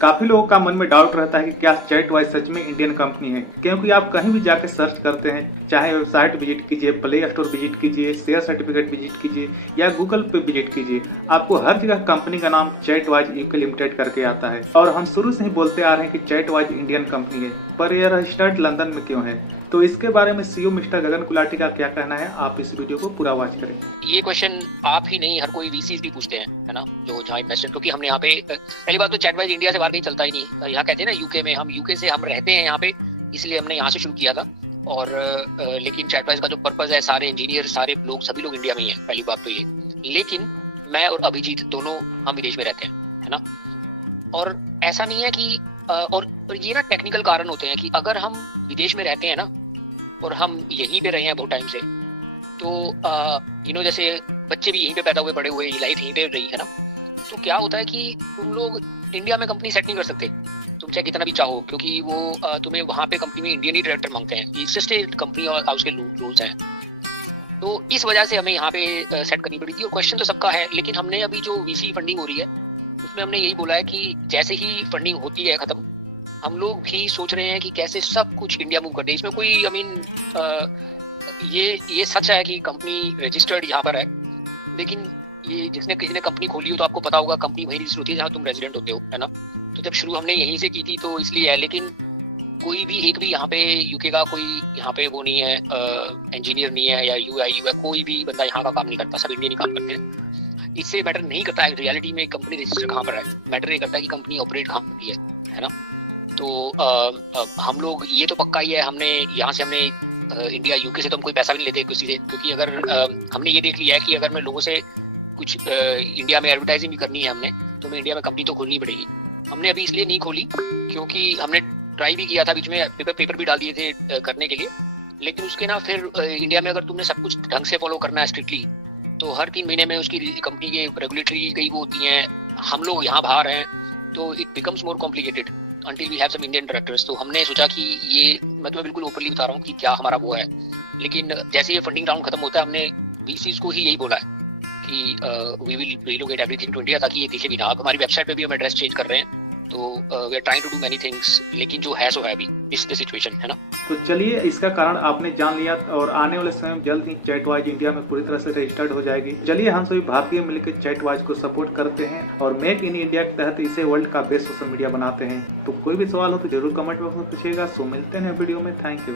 काफी लोगों का मन में डाउट रहता है कि क्या चैटवाइज सच में इंडियन कंपनी है, क्योंकि आप कहीं भी जाके सर्च करते हैं, चाहे वेबसाइट विजिट कीजिए, प्ले स्टोर विजिट कीजिए, शेयर सर्टिफिकेट विजिट कीजिए या गूगल पे विजिट कीजिए, आपको हर जगह कंपनी का नाम चैटवाइज यूके लिमिटेड करके आता है। और हम शुरू से ही बोलते आ रहे हैं कि चैटवाइज इंडियन कंपनी है, पर यह रजिस्टर्ड लंदन में क्यों है। तो इसके बारे में सीईओ मिस्टर गगन गुलाटी का क्या कहना है, आप इस वीडियो को पूरा वॉच करें। ये क्वेश्चन आप ही नहीं, हर कोई वीसीज भी पूछते हैं, है ना, जो जहाँ इन्वेस्टर, क्योंकि हमने यहाँ पे पहली बात तो चैटवाइज इंडिया से बाहर कहीं चलता ही नहीं। यहाँ कहते हैं ना यूके में, हम यूके से हम रहते हैं यहाँ पे, इसलिए हमने यहाँ से शुरू किया था। और लेकिन चैटवाइज का जो पर्पज है, सारे इंजीनियर, सारे लोग, सभी लोग इंडिया में ही है, पहली बात तो ये। लेकिन मैं और अभिजीत दोनों हम विदेश में रहते हैं, है ना। और ऐसा नहीं है कि और ये ना टेक्निकल कारण होते हैं कि अगर हम विदेश में रहते हैं ना और हम यहीं पे रहे हैं बहुत टाइम से, तो जैसे बच्चे भी यहीं पे पैदा हुए बड़े हुए, लाइफ यहीं पे रही है ना, तो क्या होता है कि तुम लोग इंडिया में कंपनी सेट नहीं कर सकते, तुम चाहे कितना भी चाहो, क्योंकि वो तुम्हें वहाँ पे कंपनी में इंडियन ही डायरेक्टर मांगते हैं। इट्स जस्ट ए कंपनी और हाउस के रूल्स हैं। तो इस वजह से हमें यहाँ पे सेट करनी पड़ी थी। और क्वेश्चन तो सबका है, लेकिन हमने अभी जो वीसी फंडिंग हो रही है उसमें हमने यही बोला है कि जैसे ही फंडिंग होती है खत्म, हम लोग भी सोच रहे हैं कि कैसे सब कुछ इंडिया मूव कर दे। इसमें कोई ये सच है कि कंपनी रजिस्टर्ड यहाँ पर है, लेकिन ये जिसने किसी ने कंपनी खोली हो तो आपको पता होगा कंपनी वही रजिस्टर होती है जहाँ तुम रेजिडेंट होते हो, है ना। तो जब शुरू हमने यहीं से की थी तो इसलिए है, लेकिन कोई भी एक भी यहाँ पे यूके का कोई यहाँ पे वो नहीं है, इंजीनियर नहीं है या यूआई कोई भी बंदा यहाँ का काम नहीं करता, सब इंडियन ही काम करते हैं। इससे मैटर नहीं करता है रियलिटी में कंपनी रजिस्टर कहाँ पर है, मैटर ये करता है कि कंपनी ऑपरेट कहाँ करती है ना। तो हम लोग ये तो पक्का ही है, हमने यहाँ से हमने इंडिया यूके से तो हम कोई पैसा भी नहीं लेते किसी से, क्योंकि अगर हमने ये देख लिया है कि अगर मैं लोगों से कुछ इंडिया में एडवर्टाइजिंग भी करनी है हमने, तो हमें इंडिया में कंपनी तो खोलनी पड़ेगी। हमने अभी इसलिए नहीं खोली क्योंकि हमने ट्राई भी किया था बीच में, पेपर भी डाल दिए थे करने के लिए, लेकिन उसके ना फिर इंडिया में अगर तुमने सब कुछ ढंग से फॉलो करना है स्ट्रिक्टली, तो हर 3 महीने में उसकी कंपनी के रेगुलेटरी कई वो होती हैं, हम लोग यहाँ बाहर हैं, तो it becomes more complicated until we have some Indian directors। तो हमने सोचा कि ये, मैं तुम्हें बिल्कुल ओपनली बता रहा हूँ कि क्या हमारा वो है। लेकिन जैसे ये फंडिंग राउंड खत्म होता है, हमने VCs को ही यही बोला है कि we will relocate everything to India, ताकि ये दिखे भी ना। अब हमारी वेबसाइट पे भी हम एड्रेस चेंज कर रहे हैं, तो we are trying to do many things, लेकिन जो है सो है अभी इस द सिचुएशन, है ना। तो चलिए, इसका कारण आपने जान लिया और आने वाले समय में जल्द ही चैटवाइज इंडिया में पूरी तरह से रजिस्टर्ड हो जाएगी। चलिए, हम सभी भारतीय मिलकर चैटवाइज को सपोर्ट करते हैं और मेक इन इंडिया के तहत इसे वर्ल्ड का बेस्ट सोशल मीडिया बनाते हैं। तो कोई भी सवाल हो तो जरूर कमेंट बॉक्स में पूछिएगा। सो मिलते हैं वीडियो में, थैंक यू।